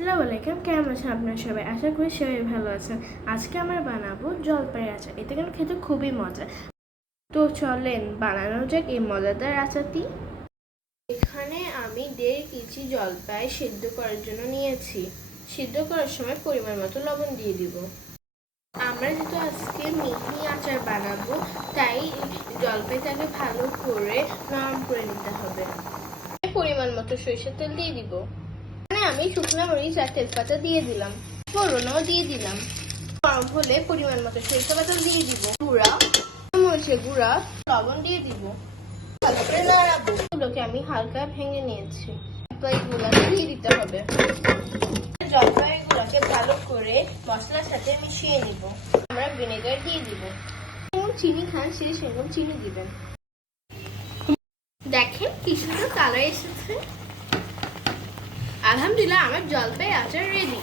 আসসালামু আলাইকুম, কেমন আছেন আপনারা সবাই? আশা করি সবাই ভালো আছেন। আজকে আমরা বানাবো জলপাইয়ের আচার। এটা কিন্তু খেতে খুবই মজা। তো চলেন বানানো যাক এই মজাদার আচারটি। এখানে আমি 1.5 কেজি জলপাই সিদ্ধ করার জন্য নিয়েছি। সিদ্ধ করার সময় পরিমাণ মতো লবণ দিয়ে দিব। আমরা যেহেতু আজকে মিহি আচার বানাবো, তাই জলপাইটাকে ভালো করে নরম করে নিতে হবে। পরিমাণ মতো সরিষার তেল দিয়ে দিব। আমি শুকনো মরিচ আর তেজপাতা দিয়ে দিলাম, ফোড়নও দিয়ে দিলাম। গরম হলে পরিমাণ মতো সরিষা বাটা দিয়ে দিব, গুঁড়া মরিচের গুঁড়া, লবণ দিয়ে দিব। ভালো করে নাড়াবো। এগুলোকে আমি হালকা ভেঙে নিয়েছি, জলপাইগুলোকে দিয়ে দিতে হবে। জলপাইগুলোকে ভালো করে মশলার সাথে মিশিয়ে নিব। আমরা ভিনেগার দিয়ে দিব। চিনি খান সেরকম চিনি দিবেন। দেখেন কি সুন্দর কালার এসেছে। আলহামদুলিল্লাহ, আমার জলপাই আচার রেডি।